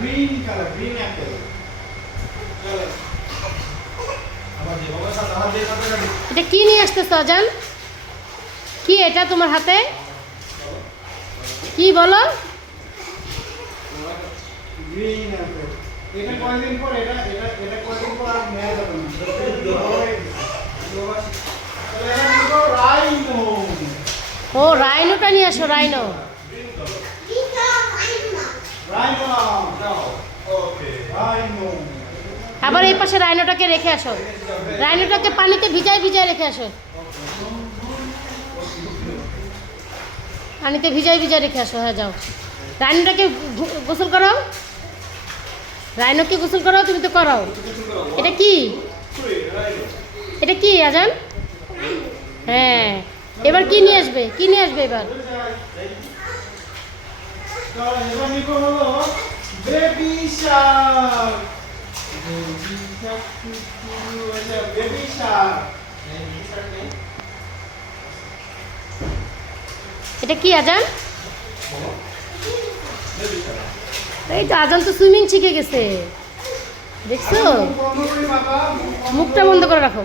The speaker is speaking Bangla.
Green colour, green Apple. এটা কি নিয়ে আসতেছ আজান? কি এটা তোমার হাতে? কি বলো? Green Apple. এটা কয়দিন পর এটা কয়দিন পর আর নেওয়া যাবে না। রাইনো। ও রাইনোটা নিয়ে আসো, রাইনো। রাইনো নাও। ওকে, রাইনো। আবার এই পাশে রাইনোটাকে রেখে আসো। রাইনোটাকে পানিতে ভিজায় ভিজায় রেখে আসো। পানিতে ভিজায় ভিজায় রেখে আসো। হ্যাঁ যাও। রাইনোটাকে গোসল করাও। রাইনোকে গোসল করাও, তুমি তো করাও। এটা কি? এটা কি আজান? হ্যাঁ, এবার কি নিয়ে আসবে? কি নিয়ে আসবে এবার? এবার নিকো হলো বেবি শার্ক। Baby Shark. এটা কি আজান? এই তো আজান তো সুইমিং শিখে গেছে, দেখছো? মুখটা বন্ধ করে রাখো।